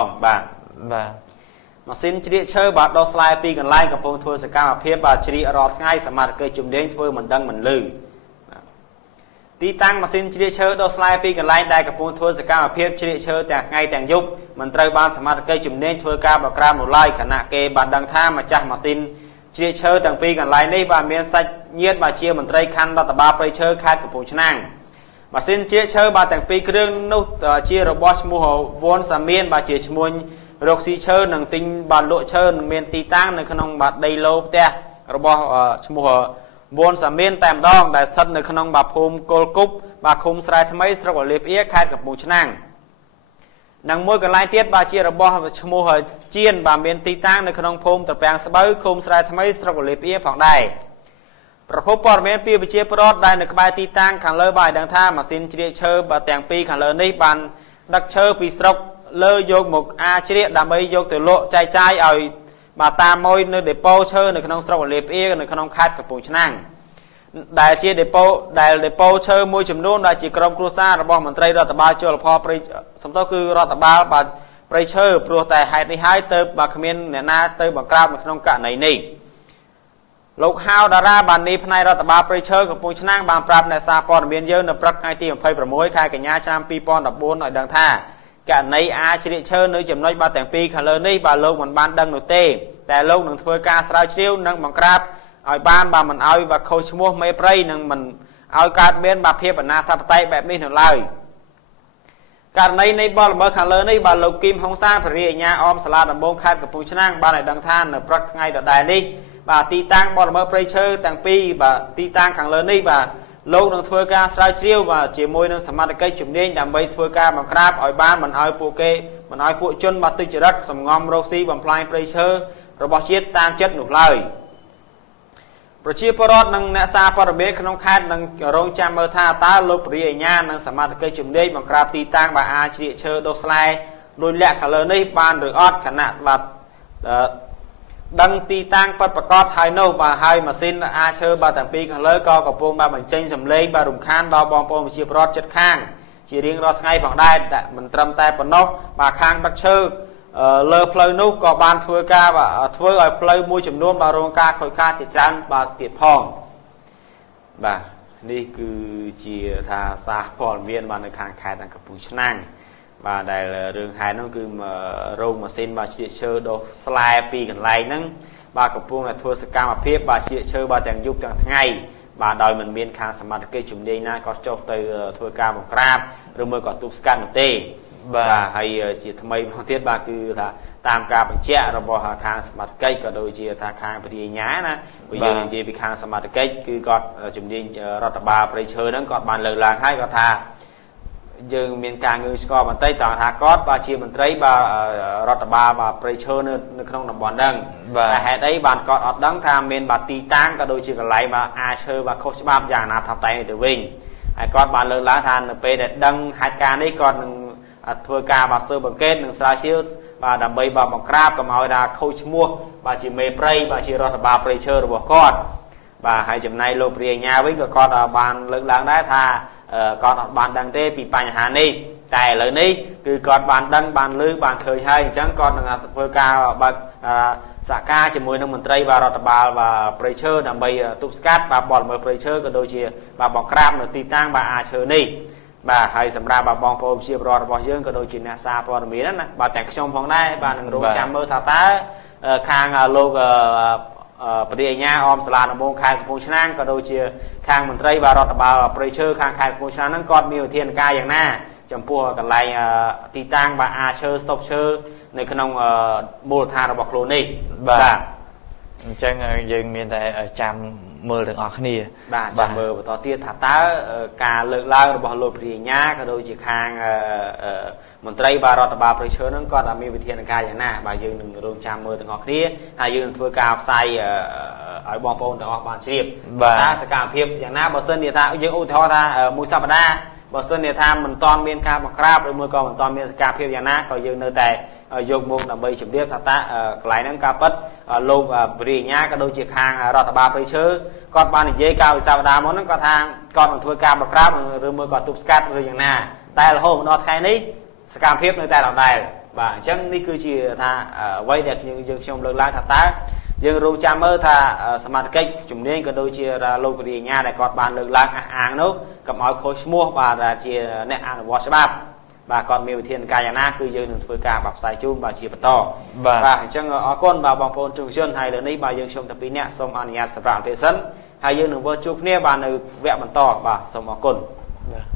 បាទម៉ាស៊ីនជ្រៀកឈើបាទដោះស្រាយពីកន្លែងកំពុងធ្វើសកម្មភាពបាទជ្រៀករាល់ថ្ងៃសមាជិកជំនាញធ្វើមិនដឹងមិនលឺទីតាំងម៉ាស៊ីនជ្រៀកឈើដោះស្រាយពីកន្លែងដែលកំពុងធ្វើសកម្មភាពជ្រៀកឈើទាំងថ្ងៃទាំងយប់មិនត្រូវបានសមាជិកជំនាញធ្វើការបកក្រាបនៅឡើយខណៈគេបានដឹងថាម្ចាស់ម៉ាស៊ីនជ្រៀកឈើទាំងពីរកន្លែងនេះបាទមានសាច់ញាតិបាទជាមន្ត្រីខណ្ឌរដ្ឋបាលព្រៃឈើខេត្តកំពង់ឆ្នាំងម៉ាស៊ីនជ្រៀកឈើបាទទាំងពីរគ្រឿងនោះជារបស់ឈ្មោះវ៉ុនសាមៀនបាទជាឈ្មោះរកស៊ីឈើនិងទិញបានលក់ឈើនិងមានទីតាំងនៅក្នុងបាទដីឡូផ្ទះរបស់ឈ្មោះវ៉ុនសាមៀនតែម្ដងដែលស្ថិតនៅក្នុងបាទភូមិគល់គប់បាទឃុំស្រែថ្មីស្រុកលាបអៀខេត្តកំពង់ឆ្នាំងនិងមួយកន្លែងទៀតបាទជារបស់ឈ្មោះជៀនបាទមានទីតាំងនៅក្នុងភូមិត្រពាំងស្បូវឃុំស្រែថ្មីស្រុកលាបអៀផងដែរប្រភពព័ត៌មានពីវិជាប្រវត្តិដែលនៅក្បែរទីតាំងខាងលើបាទដឹងថាម៉ាស៊ីនជ្រៀកឈើបាទទាំងពីរខាងលើនេះបានដឹកឈើពីស្រុកលើយកមកជ្រៀកដើម្បីយកទៅលក់ចែកចាយឲ្យបាទតាមមួយនៅដេប៉ូឈើនៅក្នុងស្រុកលាបអៀនៅក្នុងខេត្តកំពង់ឆ្នាំងដែលជាដេប៉ូឈើមួយចំនួនដែលជាក្រុមគ្រួសាររបស់មន្ត្រីរដ្ឋបាលជលផលព្រៃសំដៅគឺរដ្ឋបាលបាទព្រៃឈើព្រោះតែហេតុនេះហើយទៅបាទគ្មានអ្នកណាទៅបង្ក្រាបនៅក្នុងករណីនេះលោកហៅតារាបាននេះផ្នែករដ្ឋបាលព្រៃឈើកំពង់ឆ្នាំងបានប្រាប់អ្នកសារព័ត៌មានយើងនៅព្រឹកថ្ងៃទី26ខែកញ្ញាឆ្នាំ2014ឲ្យដឹងថាករណីជ្រៀកឈើនៅចំណុចបាទទាំងពីរខាងលើនេះបាទលោកមិនបានដឹងនោះទេតែលោកនឹងធ្វើការស្រាវជ្រាវនិងបង្ក្រាបឲ្យបានបាទមិនឲ្យបាទខុសឈ្មោះមេព្រៃនិងមិនឲ្យកើតមានបាទភាពអនាធិបតេយ្យបែបនេះនៅឡើយករណីនៃបលល្មើសខាងលើនេះបាទលោកគីមហុងសានព្រះរាជអាជ្ញាអមសាលាដំបងខេត្តកំពង់ឆ្នាំងបានឲ្យដឹងថានៅព្រឹកថ្ងៃដដែលនេះបាទទីតាំងបលល្មើសព្រៃឈើទាំងពីរបាទទីតាំងខាងលើនេះបាទលោកនឹងធ្វើការស្រាវជ្រាវបាទជាមួយនឹងសមាជិកជំនាញដើម្បីធ្វើការបង្ក្រាបឲ្យបានមិនឲ្យពួកជនបាទទុច្ចរិតសំងំរកស៊ីបំផ្លាញព្រៃឈើរបស់ជាតិតាមចិត្តនោះឡើយប្រជាពលរដ្ឋនិងអ្នកសារព័ត៌មានក្នុងខេត្តនឹងរងចាំមើលថាតើលោកព្រះរាជអាជ្ញានិងសមាជិកជំនាញបង្ក្រាបទីតាំងបាទជ្រៀកឈើដុះស្លែដោយលក្ខខាងលើនេះបានឬអត់ខណៈបាទដឹងទីតាំងពិតប្រាកដហើយនោះបាទហើយម៉ាស៊ីនឈើបាទទាំងពីរខាងលើក៏កំពុងបាទបញ្ចេញសម្លេងបាទរំខានដល់បងប្អូនប្រជាពលរដ្ឋជិតខាងជារៀងរាល់ថ្ងៃផងដែរមិនត្រឹមតែប៉ុណ្ណោះបាទខាងដឹកឈើលើផ្លូវនោះក៏បានធ្វើការបាទធ្វើឲ្យផ្លូវមួយចំនួនបាទរងការខូចខាតជាច្រើនបាទទៀតផងបាទនេះគឺជាថាសារព័ត៌មានបាទនៅខាងខេត្តកំពង់ឆ្នាំងបាទដែលរឿងហេតុនោះគឺរោងម៉ាស៊ីនបាទជ្រៀកឈើដុះស្លែពីកន្លែងហ្នឹងបាទកំពុងតែធ្វើសកម្មភាពបាទជ្រៀកឈើបាទទាំងយប់ទាំងថ្ងៃបាទដោយមិនមានខាងសមាជិកជំនាញណាគាត់ចុះទៅធ្វើការបង្ក្រាបឬមួយក៏ទប់ស្កាត់នោះទេបាទហើយជាថ្មីមកទៀតបាទគឺថាតាមការបញ្ជាក់របស់ខាងសមាជិកក៏ដូចជាថាខាងព្រះរាជអាជ្ញាណាបើយើងនិយាយពីខាងសមាជិកគឺគាត់ជំនាញរដ្ឋបាលព្រៃឈើហ្នឹងគាត់បានលើកឡើងហើយគាត់ថាយើងមានការងើយស្គាល់បន្តិចតើថាគាត់បាទជាមន្ត្រីបាទរដ្ឋបាលបាទព្រៃឈើនៅក្នុងតំបន់ហ្នឹងតែហេតុអីបានគាត់អត់ដឹងថាមានបាទទីតាំងក៏ដូចជាកន្លែងបាទឈើបាទខុសច្បាប់យ៉ាងណាថាតែទៅវិញហើយគាត់បានលើកឡើងថានៅពេលដែលដឹងហេតុការណ៍នេះគាត់នឹងធ្វើការបាទស៊ើបអង្កេតនិងស្រាវជ្រាវបាទដើម្បីបាទបង្ក្រាបកុំឲ្យថាខូចឈ្មោះបាទជាមេព្រៃបាទជារដ្ឋបាលព្រៃឈើរបស់គាត់បាទហើយចំណែកលោកព្រះអាជ្ញាវិញក៏គាត់បានលើកឡើងដែរថាគាត់អត់បានដឹងទេពីបញ្ហានេះតែឥឡូវនេះគឺគាត់បានដឹងបានឮបានឃើញហើយអញ្ចឹងគាត់នឹងធ្វើការបើកសហការជាមួយនឹងមន្ត្រីបាទរដ្ឋបាលបាទព្រៃឈើដើម្បីទប់ស្កាត់បាទបលល្មើសព្រៃឈើក៏ដូចជាបាទបង្ក្រាបនៅទីតាំងបាទឈើនេះបាទហើយសម្រាប់បងប្អូនប្រជាពលរដ្ឋរបស់យើងក៏ដូចជាអ្នកសារព័ត៌មានណាបាទទាំងខ្ញុំផងដែរបាទនឹងរងចាំមើលថាតើខាងលោកព្រះរាជអាជ្ញាអមសាលាដំបងខេត្តកំពង់ឆ្នាំងក៏ដូចជាខាងមន្ត្រីបាទរដ្ឋបាលព្រៃឈើខាងខេត្តកំពង់ឆ្នាំងហ្នឹងគាត់មានវិធានការយ៉ាងណាចំពោះកន្លែងទីតាំងបាទឈើស្តុបឈើនៅក្នុងមូលដ្ឋានរបស់ខ្លួននេះបាទអញ្ចឹងយើងមានតែចាំមើលទាំងអស់គ្នាបាទចាំមើលបន្តទៀតថាតើការលើកឡើងរបស់លោកព្រះរាជអាជ្ញាក៏ដូចជាខាងមន្ត្រីបាទរដ្ឋបាលព្រៃឈើហ្នឹងគាត់មានវិធានការយ៉ាងណាបាទយើងនឹងរងចាំមើលទាំងអស់គ្នាហើយយើងនឹងធ្វើការផ្សាយឲ្យបងប្អូនទាំងអស់បានជ្រាបថាសកម្មភាពយ៉ាងណាបើសិនជាថាយើងឧទាហរណ៍ថាមួយសប្តាហ៍បើសិនជាថាមិនទាន់មានការបង្ក្រាបឬមួយក៏មិនទាន់មានសកម្មភាពយ៉ាងណាក៏យើងនៅតែយកមកដើម្បីជម្រាបថាតើកន្លែងហ្នឹងការពិតលោកព្រះរាជអាជ្ញាក៏ដូចជាខាងរដ្ឋបាលព្រៃឈើគាត់បាននិយាយកាលពីសប្តាហ៍មុនហ្នឹងគាត់ថាគាត់នឹងធ្វើការបង្ក្រាបឬមួយក៏ទប់ស្កាត់ឬយ៉ាងណាតែរហូតមកដល់ថ្ងៃនេះសកម្មភាពនៅតែដដែល បាទអញ្ចឹងនេះគឺជាថាអ្វីដែលយើងខ្ញុំលើកឡើងថាតើយើងរងចាំមើលថាសមត្ថកិច្ចជំនាញក៏ដូចជាលោករាជអាជ្ញាដែលគាត់បានលើកឡើងអះអាងនោះកុំឲ្យខូចឈ្មោះបាទជាអ្នកអនុវត្តច្បាប់បាទគាត់មានវិធានការយ៉ាងណាគឺយើងនឹងធ្វើការផ្សាយជូនបាទជាបន្តបាទអញ្ចឹងអរគុណបាទបងប្អូនជនជនហើយលើនេះបាទយើងខ្ញុំតាពីរនាក់សូមអនុញ្ញាតសម្រាប់អន្តរសិនហើយយើងនឹងធ្វើជួបគ្នាបាទនៅវគ្គបន្តបាទសូមអរគុណបាទ